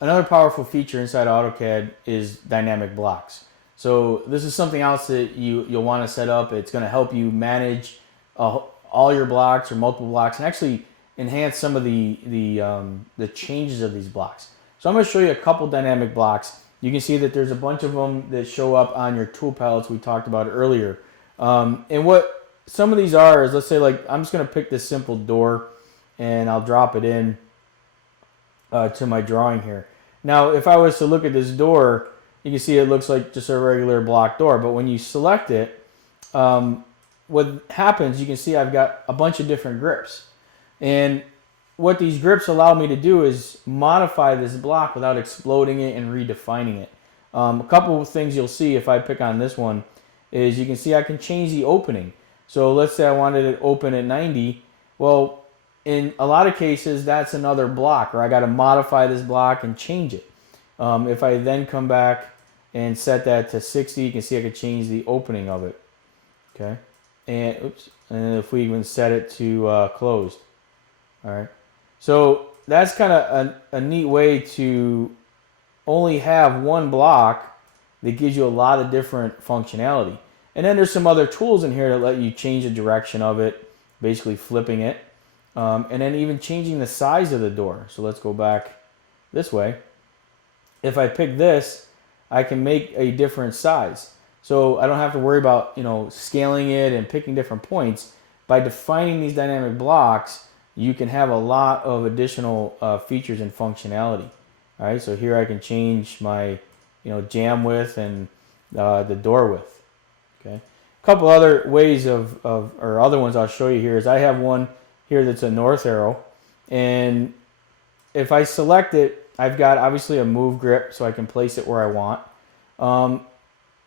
another powerful feature inside AutoCAD is dynamic blocks. So this is something else that you'll want to set up. It's going to help you manage all your blocks or multiple blocks, and actually enhance some of the changes of these blocks. So I'm going to show you a couple dynamic blocks. You can see that there's a bunch of them that show up on your tool palettes we talked about earlier. And what some of these are is, let's say, like, I'm just going to pick this simple door and I'll drop it in to my drawing here. Now, if I was to look at this door, you can see it looks like just a regular block door. But when you select it, what happens, you can see I've got a bunch of different grips. And what these grips allow me to do is modify this block without exploding it and redefining it. A couple of things you'll see if I pick on this one is you can see I can change the opening. So let's say I wanted it open at 90. Well, in a lot of cases, that's another block, or I got to modify this block and change it. If I then come back and set that to 60, you can see I could change the opening of it. Okay, and oops, and if we even set it to closed. All right, so that's kind of a neat way to only have one block that gives you a lot of different functionality. And then there's some other tools in here that let you change the direction of it, basically flipping it. And then even changing the size of the door. So let's go back this way. If I pick this, I can make a different size. So I don't have to worry about, scaling it and picking different points. By defining these dynamic blocks, you can have a lot of additional features and functionality. All right, so here I can change my, jam width and the door width. Okay, a couple other ways or other ones I'll show you here is I have one here that's a north arrow, and if I select it, I've got obviously a move grip, so I can place it where I want.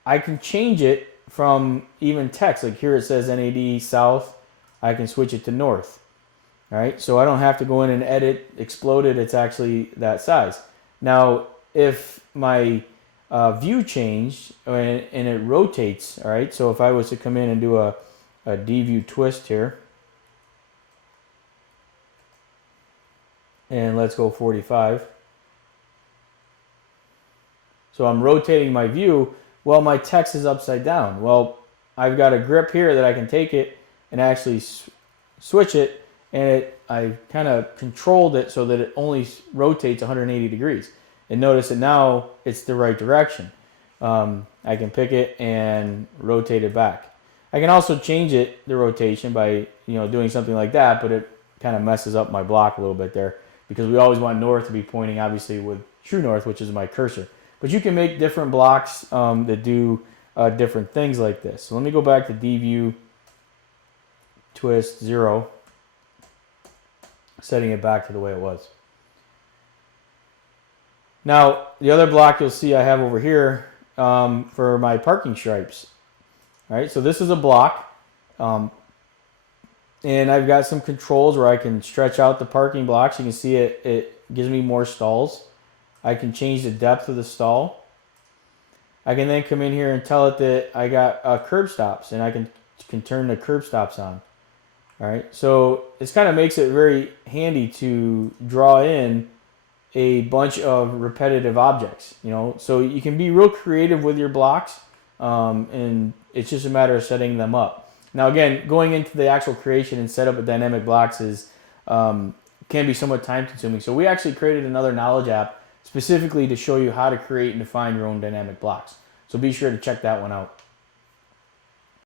I can change it from even text, like here it says NAD south, I can switch it to north. All right, so I don't have to go in and edit, explode it, it's actually that size. Now, if my view changed and it rotates, all right, so if I was to come in and do a D-view twist here, and let's go 45. So I'm rotating my view. Well, my text is upside down. Well, I've got a grip here that I can take it and actually switch it, and I kind of controlled it so that it only rotates 180 degrees. And notice that now it's the right direction. I can pick it and rotate it back. I can also change it, the rotation, by doing something like that, but it kind of messes up my block a little bit there, because we always want north to be pointing obviously with true north, which is my cursor. But you can make different blocks that do different things like this. So let me go back to D-view twist 0, setting it back to the way it was. Now, the other block you'll see I have over here for my parking stripes. All right, so this is a block. And I've got some controls where I can stretch out the parking blocks. You can see it gives me more stalls. I can change the depth of the stall. I can then come in here and tell it that I got curb stops, and I can turn the curb stops on. All right, so this kind of makes it very handy to draw in a bunch of repetitive objects. So you can be real creative with your blocks, and it's just a matter of setting them up. Now, again, going into the actual creation and setup of dynamic blocks can be somewhat time consuming. So we actually created another knowledge app specifically to show you how to create and define your own dynamic blocks. So be sure to check that one out.